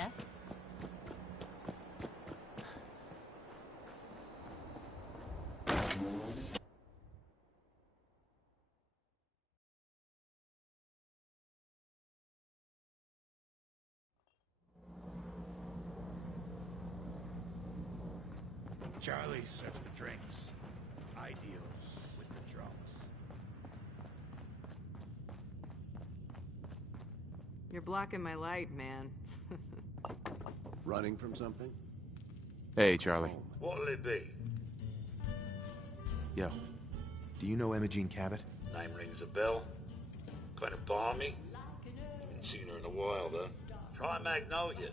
Yes? Charlie serves the drinks. I deal with the drunks. You're blocking my light, man. Running from something? Hey, Charlie. What'll it be? Yo, do you know Imogene Cabot? Name rings a bell. Kind of balmy. Haven't seen her in a while, though. Try Magnolia.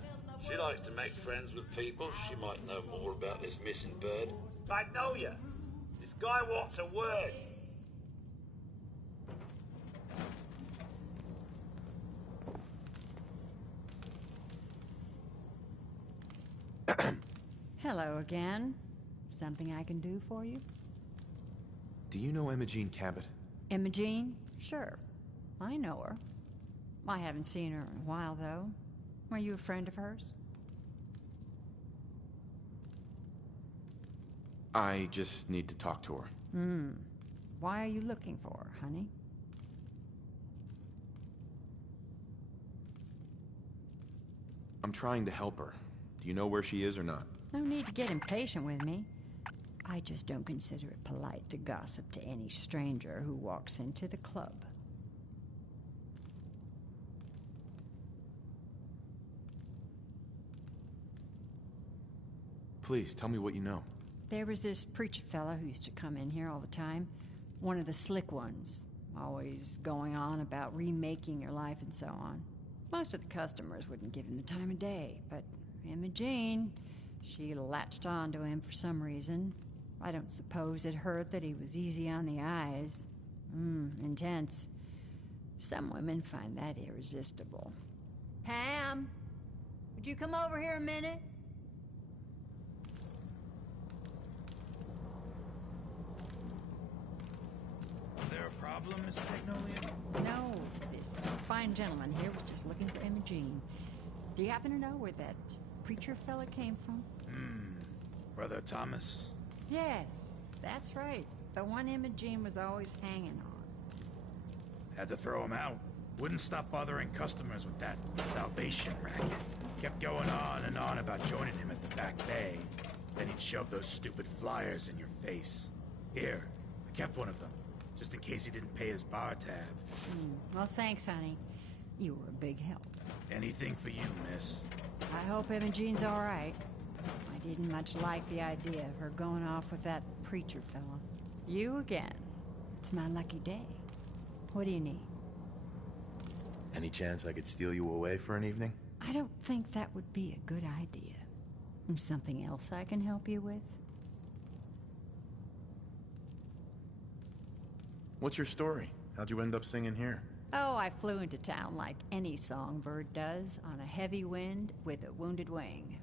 She likes to make friends with people. She might know more about this missing bird. Magnolia! This guy wants a word. Hello again. Something I can do for you? Do you know Imogene Cabot? Imogene? Sure. I know her. I haven't seen her in a while, though. Are you a friend of hers? I just need to talk to her. Why are you looking for her, honey? I'm trying to help her. Do you know where she is or not? No need to get impatient with me. I just don't consider it polite to gossip to any stranger who walks into the club. Please, tell me what you know. There was this preacher fella who used to come in here all the time. One of the slick ones. Always going on about remaking your life and so on. Most of the customers wouldn't give him the time of day, but Imogene, she latched on to him for some reason. I don't suppose it hurt that he was easy on the eyes. Intense. Some women find that irresistible. Pam, would you come over here a minute? Is there a problem, Miss Magnolia? No, this fine gentleman here was just looking for Imogene. Do you happen to know where that preacher fella came from? Brother Thomas? Yes, that's right. The one Imogene was always hanging on. Had to throw him out. Wouldn't stop bothering customers with that salvation racket. Kept going on and on about joining him at the back bay. Then he'd shove those stupid flyers in your face. Here, I kept one of them, just in case he didn't pay his bar tab. Well, thanks, honey. You were a big help. Anything for you, miss. I hope Imogene's all right. I didn't much like the idea of her going off with that preacher fella. You again. It's my lucky day. What do you need? Any chance I could steal you away for an evening? I don't think that would be a good idea. Something else I can help you with? What's your story? How'd you end up singing here? Oh, I flew into town like any songbird does, on a heavy wind with a wounded wing.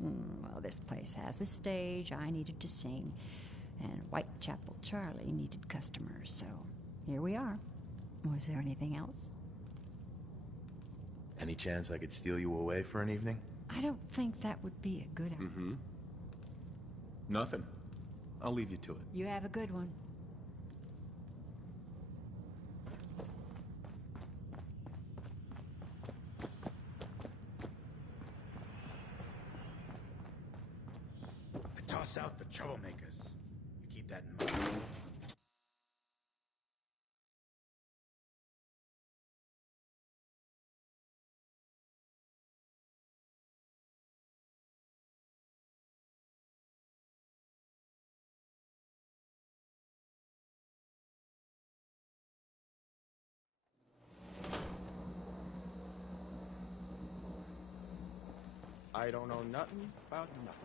Well, this place has a stage, I needed to sing, and Whitechapel Charlie needed customers, so here we are. Was there anything else? Any chance I could steal you away for an evening? I don't think that would be a good idea. Nothing. I'll leave you to it. You have a good one. I toss out the troublemakers. You keep that in mind. I don't know nothing about nothing.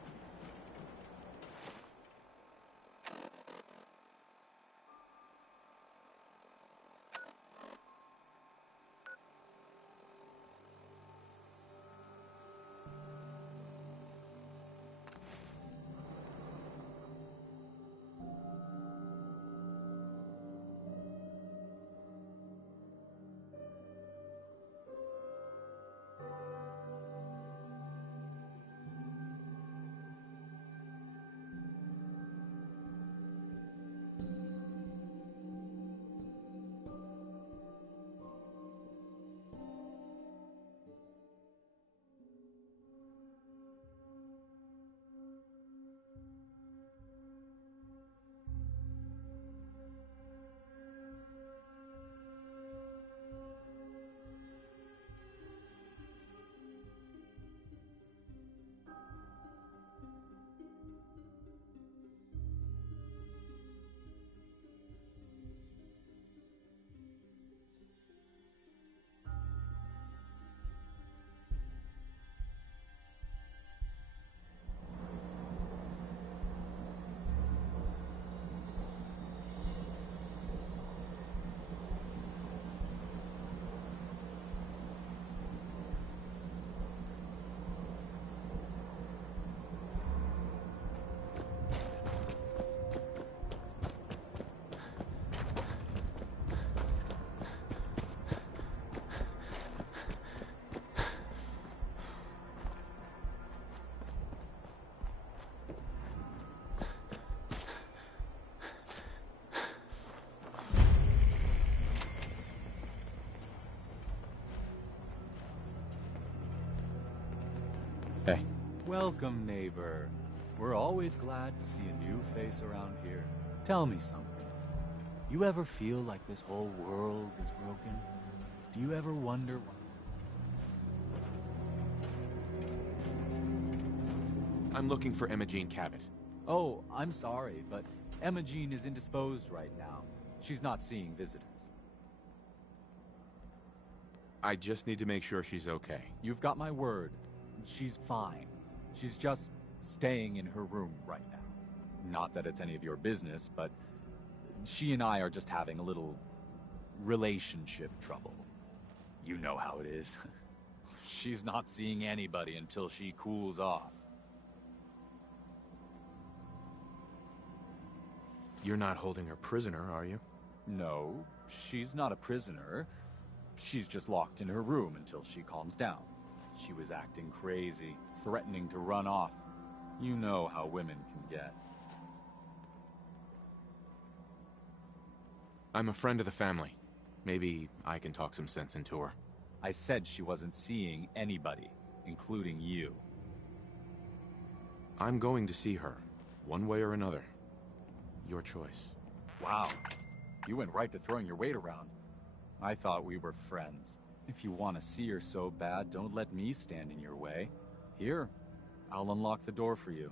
Hey. Welcome, neighbor. We're always glad to see a new face around here. Tell me something. You ever feel like this whole world is broken? Do you ever wonder why? I'm looking for Emma Jean Cabot. Oh, I'm sorry, but Emma Jean is indisposed right now. She's not seeing visitors. I just need to make sure she's okay. You've got my word. She's fine. She's just staying in her room right now. Not that it's any of your business, but she and I are just having a little relationship trouble. You know how it is. She's not seeing anybody until she cools off. You're not holding her prisoner, are you? No, she's not a prisoner. She's just locked in her room until she calms down. She was acting crazy, threatening to run off. You know how women can get. I'm a friend of the family. Maybe I can talk some sense into her. I said she wasn't seeing anybody, including you. I'm going to see her, one way or another. Your choice. Wow, you went right to throwing your weight around. I thought we were friends. If you want to see her so bad, don't let me stand in your way. Here, I'll unlock the door for you.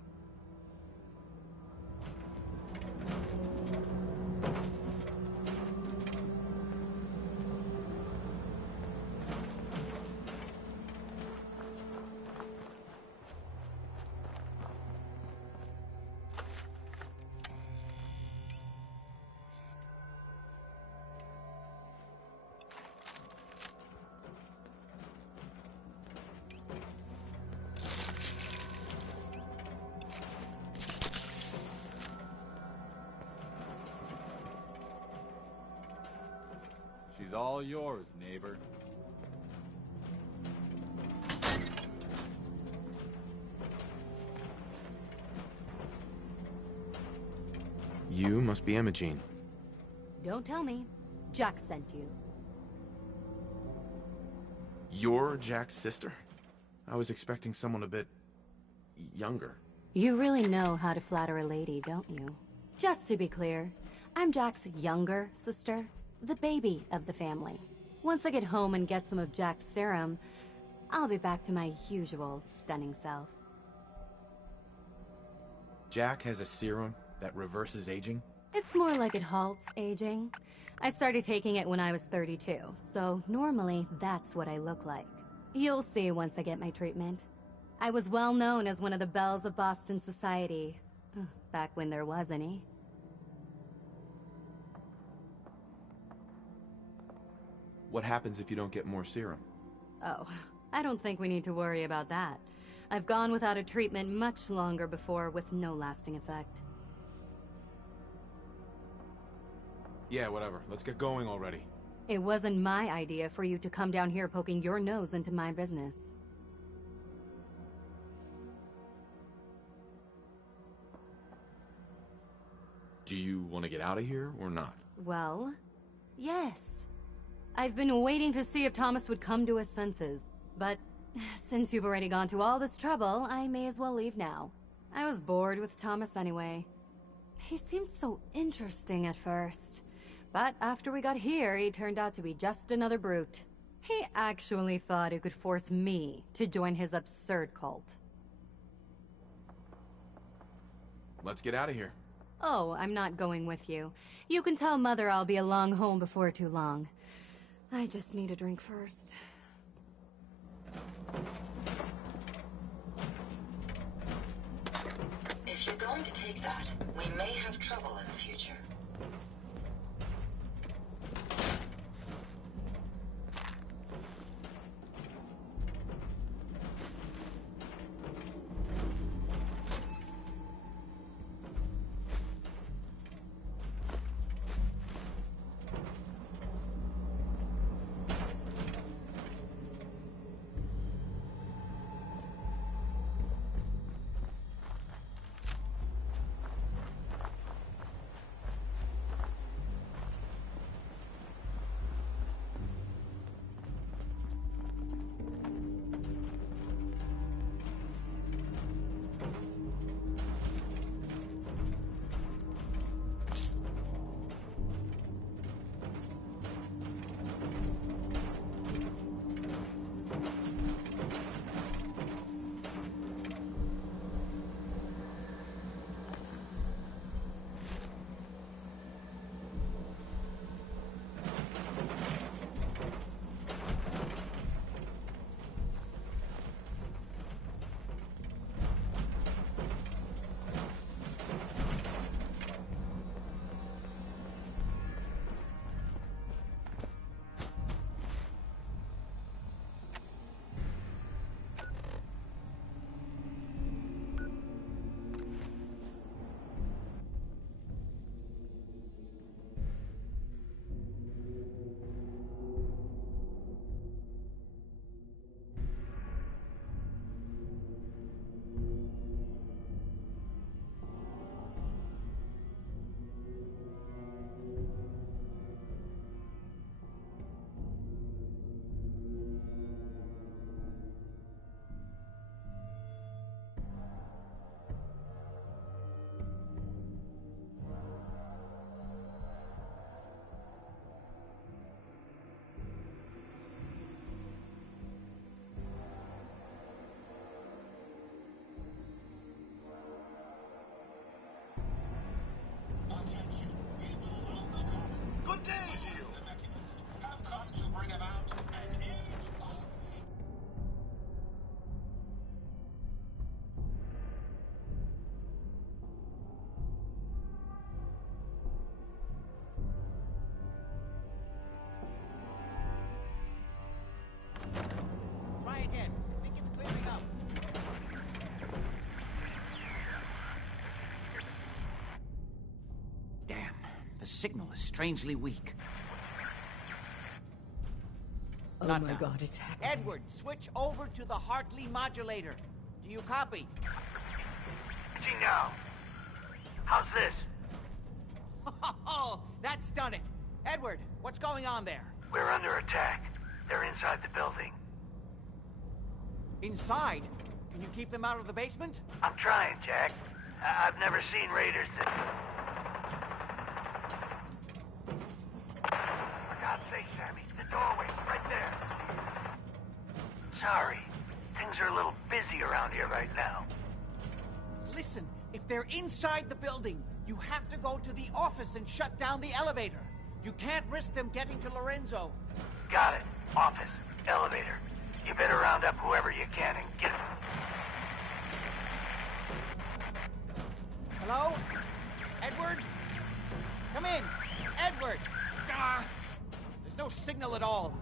She's all yours, neighbor. You must be Emma Jean. Don't tell me. Jack sent you. You're Jack's sister? I was expecting someone a bit younger. You really know how to flatter a lady, don't you? Just to be clear, I'm Jack's younger sister, the baby of the family. Once I get home and get some of Jack's serum, I'll be back to my usual stunning self. Jack has a serum that reverses aging? It's more like it halts aging. I started taking it when I was 32, so normally that's what I look like. You'll see once I get my treatment. I was well known as one of the belles of Boston society, back when there was any. What happens if you don't get more serum? Oh, I don't think we need to worry about that. I've gone without a treatment much longer before with no lasting effect. Yeah, whatever. Let's get going already. It wasn't my idea for you to come down here poking your nose into my business. Do you want to get out of here or not? Well, yes. I've been waiting to see if Thomas would come to his senses, but since you've already gone to all this trouble, I may as well leave now. I was bored with Thomas anyway. He seemed so interesting at first, but after we got here, he turned out to be just another brute. He actually thought he could force me to join his absurd cult. Let's get out of here. Oh, I'm not going with you. You can tell Mother I'll be along home before too long. I just need a drink first. If you're going to take that, we may have trouble in the future. dares you? Try again. I think it's clearing up. Damn, the signal is strangely weak. Oh Not my now. God, it's happening. Edward, switch over to the Hartley modulator. Do you copy? Switching now. How's this? Oh, that's done it. Edward, what's going on there? We're under attack. They're inside the building. Inside? Can you keep them out of the basement? I'm trying, Jack. I've never seen raiders that... For God's sake, Sammy, the doorway, right there. Sorry. Things are a little busy around here right now. Listen, if they're inside the building, you have to go to the office and shut down the elevator. You can't risk them getting to Lorenzo. Got it. Office. Elevator. You better round up whoever you can and get it. Hello? Edward? Come in. Edward! Ah, there's no signal at all.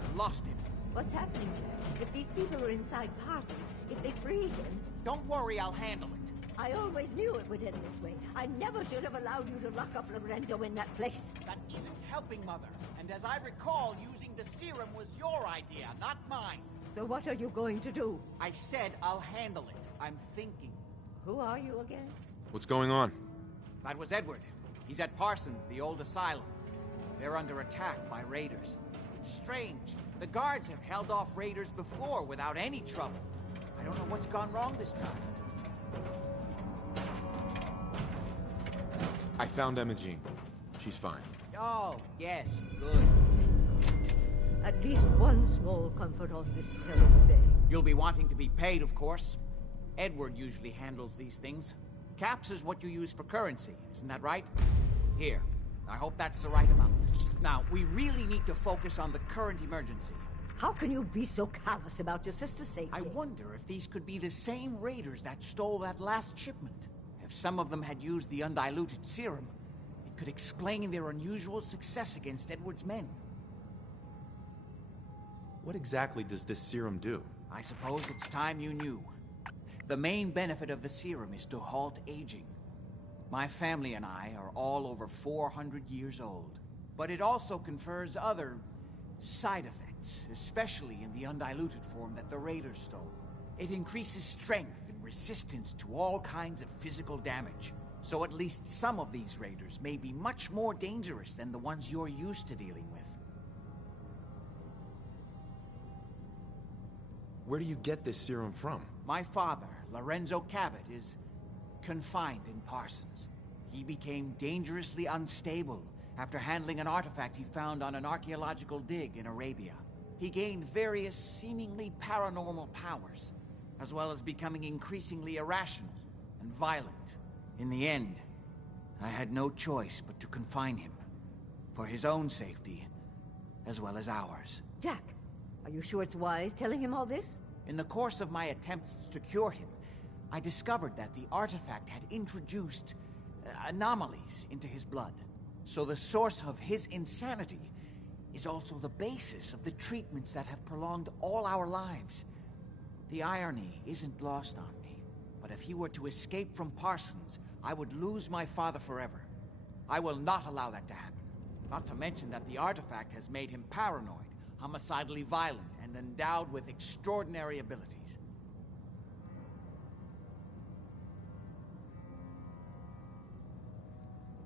I've lost it. What's happening, Jack? If these people are inside Parsons, if they free him... Don't worry, I'll handle it. I always knew it would end this way. I never should have allowed you to lock up Lorenzo in that place. That isn't helping, Mother. And as I recall, using the serum was your idea, not mine. So what are you going to do? I said I'll handle it. I'm thinking. Who are you again? What's going on? That was Edward. He's at Parsons, the old asylum. They're under attack by raiders. It's strange. The guards have held off raiders before without any trouble. I don't know what's gone wrong this time. I found Emma Jean. She's fine. Oh, yes, good. At least one small comfort on this terrible day. You'll be wanting to be paid, of course. Edward usually handles these things. Caps is what you use for currency, isn't that right? Here. I hope that's the right amount. Now, we really need to focus on the current emergency. How can you be so callous about your sister's safety? I wonder if these could be the same raiders that stole that last shipment. If some of them had used the undiluted serum, it could explain their unusual success against Edward's men. What exactly does this serum do? I suppose it's time you knew. The main benefit of the serum is to halt aging. My family and I are all over 400 years old. But it also confers other side effects, especially in the undiluted form that the raiders stole. It increases strength and resistance to all kinds of physical damage. So at least some of these raiders may be much more dangerous than the ones you're used to dealing with. Where do you get this serum from? My father, Lorenzo Cabot, is confined in Parsons. He became dangerously unstable after handling an artifact he found on an archaeological dig in Arabia. He gained various seemingly paranormal powers, as well as becoming increasingly irrational and violent. In the end, I had no choice but to confine him, for his own safety, as well as ours. Jack, are you sure it's wise telling him all this? In the course of my attempts to cure him, I discovered that the artifact had introduced anomalies into his blood. So the source of his insanity is also the basis of the treatments that have prolonged all our lives. The irony isn't lost on me, but if he were to escape from Parsons, I would lose my father forever. I will not allow that to happen. Not to mention that the artifact has made him paranoid, homicidally violent, and endowed with extraordinary abilities.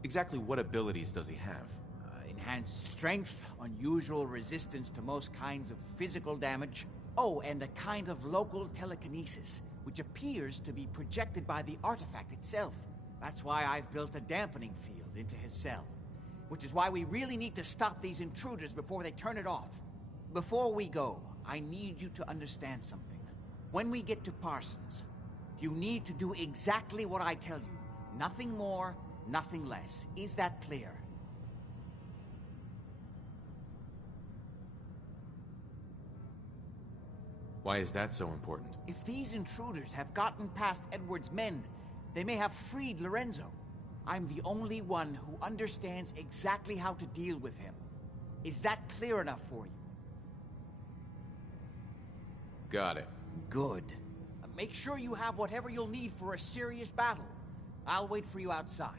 Exactly what abilities does he have? Enhanced strength, unusual resistance to most kinds of physical damage. Oh, and a kind of local telekinesis, which appears to be projected by the artifact itself. That's why I've built a dampening field into his cell. Which is why we really need to stop these intruders before they turn it off. Before we go, I need you to understand something. When we get to Parsons, you need to do exactly what I tell you. Nothing more, nothing less. Is that clear? Why is that so important? If these intruders have gotten past Edward's men, they may have freed Lorenzo. I'm the only one who understands exactly how to deal with him. Is that clear enough for you? Got it. Good. Make sure you have whatever you'll need for a serious battle. I'll wait for you outside.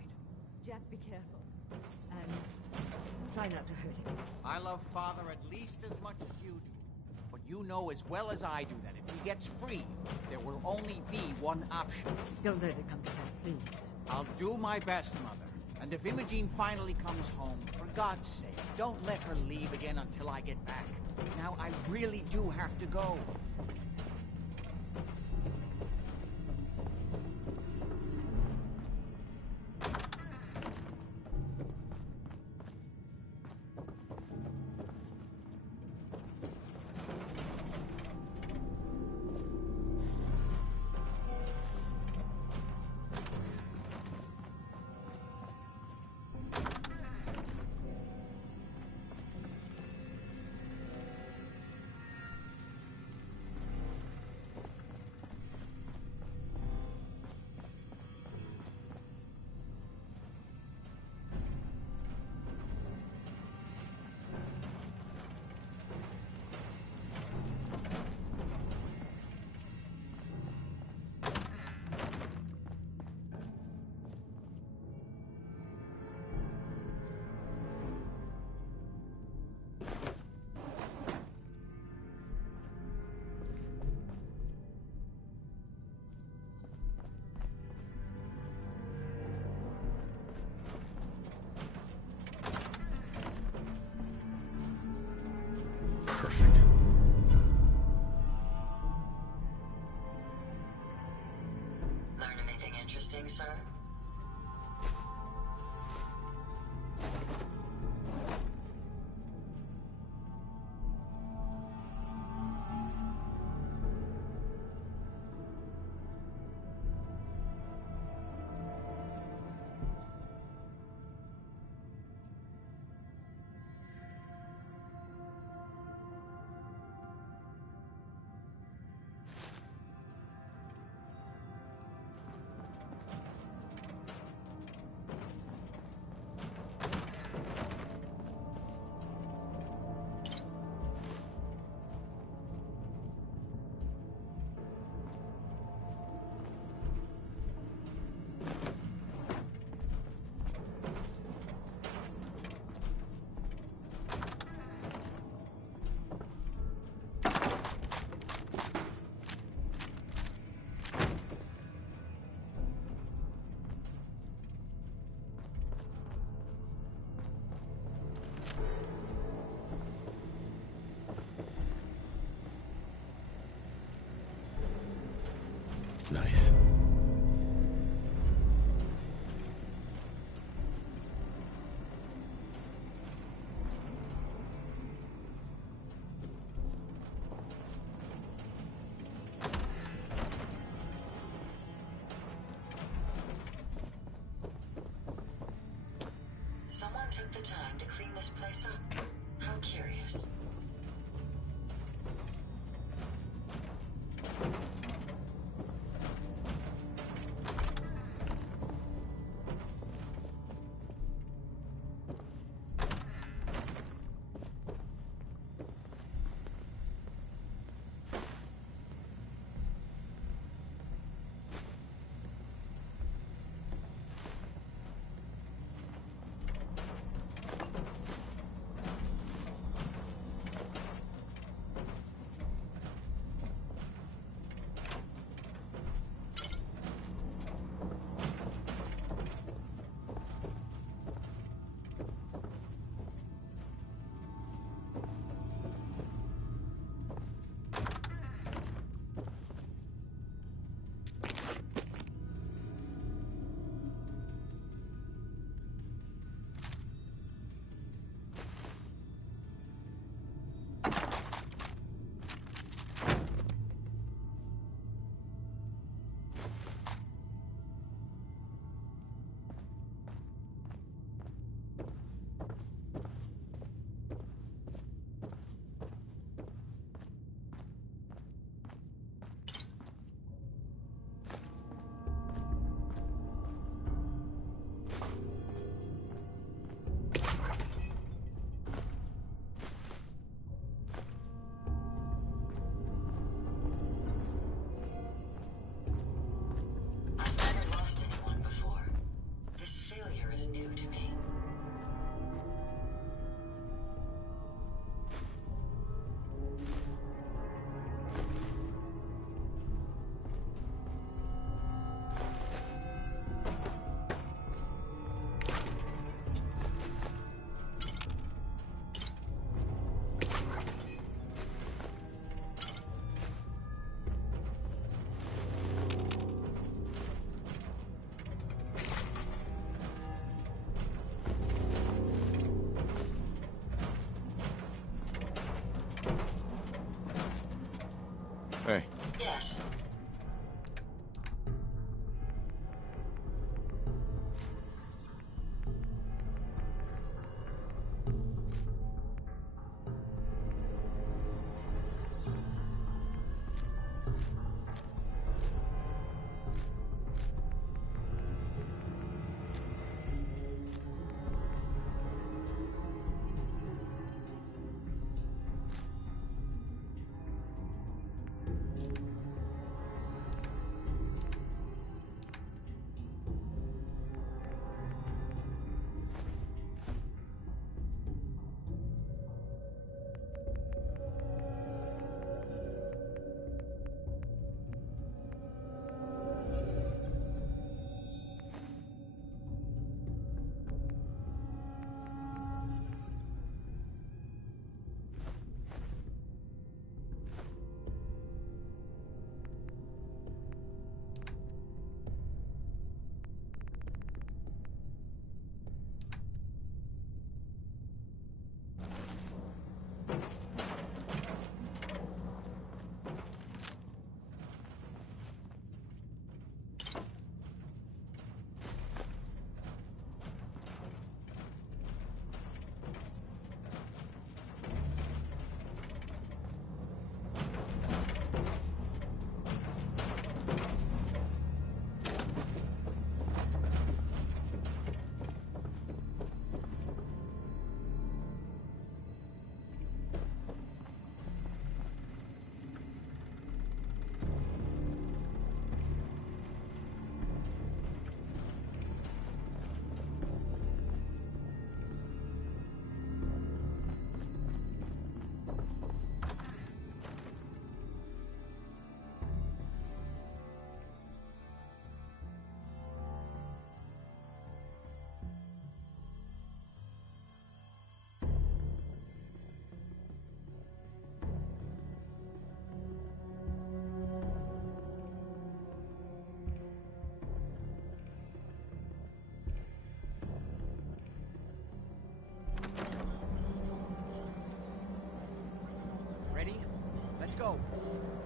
Jack, be careful. And try not to hurt him. I love Father at least as much as you do. But you know as well as I do that if he gets free, there will only be one option. Don't let it come to that, please. I'll do my best, Mother. And if Imogene finally comes home, for God's sake, don't let her leave again until I get back. Now, I really do have to go. Perfect. Learn anything interesting, sir? Nice. Someone took the time to clean this place up. How curious.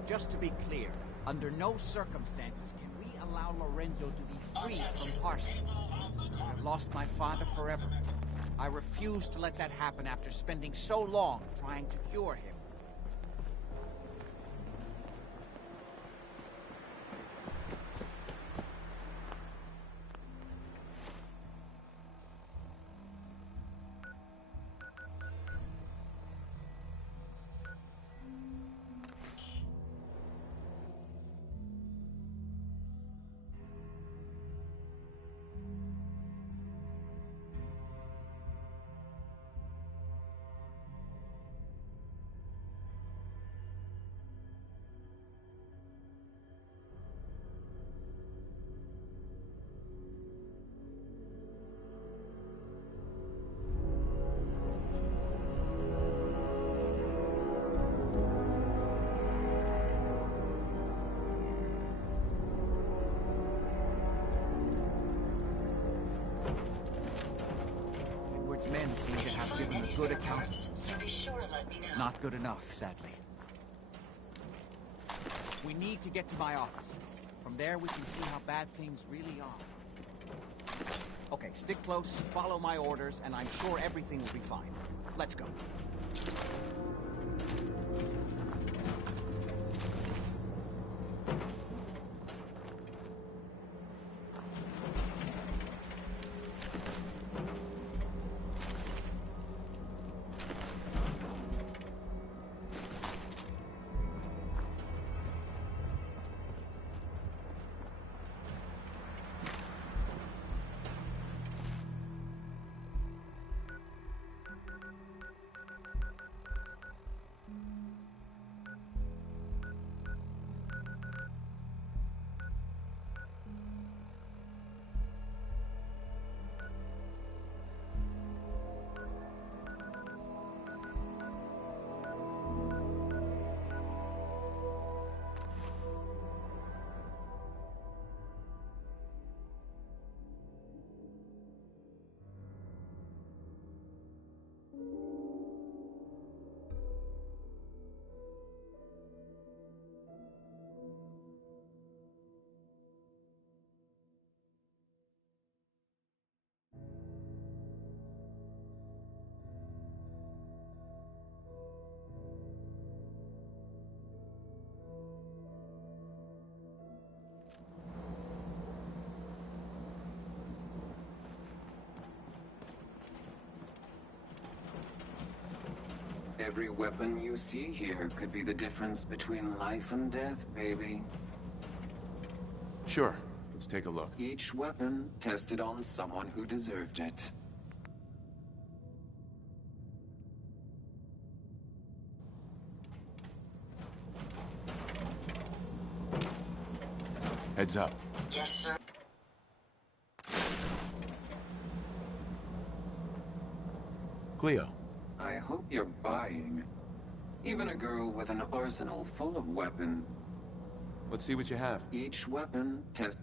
Just to be clear, under no circumstances can we allow Lorenzo to be freed from Parsons. I've lost my father forever. I refuse to let that happen after spending so long trying to cure him. Men seem to have given a good account of themselves. Not good enough, sadly. We need to get to my office. From there, we can see how bad things really are. Okay, stick close, follow my orders, and I'm sure everything will be fine. Let's go. Every weapon you see here could be the difference between life and death, baby. Sure. Let's take a look. Each weapon tested on someone who deserved it. Heads up. Yes, sir. Cleo. I hope you're buying. Even a girl with an arsenal full of weapons. Let's see what you have. Each weapon test.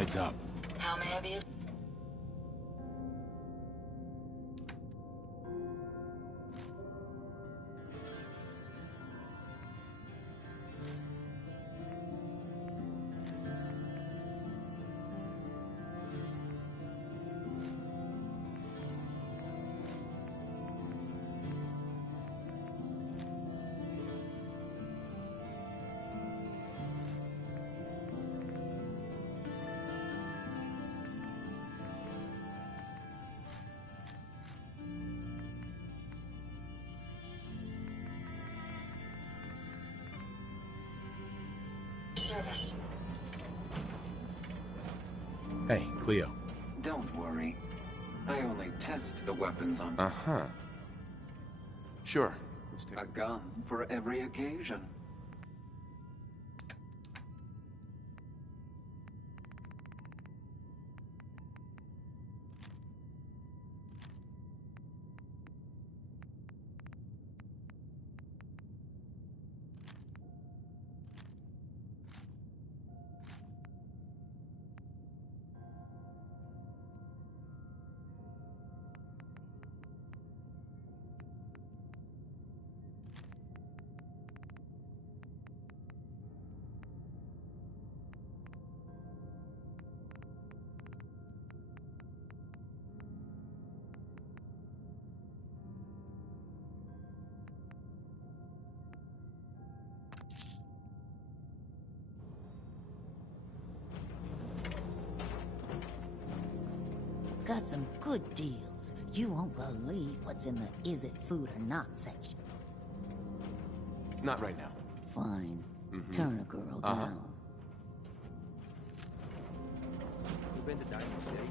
Heads up. How may I be? Service. Hey, Cleo. Don't worry. I only test the weapons on... Uh-huh. Sure. Let's take a gun for every occasion. Got some good deals. You won't believe what's in the is it food or not section. Not right now. Fine. Turn a girl down. You been to Diamond City?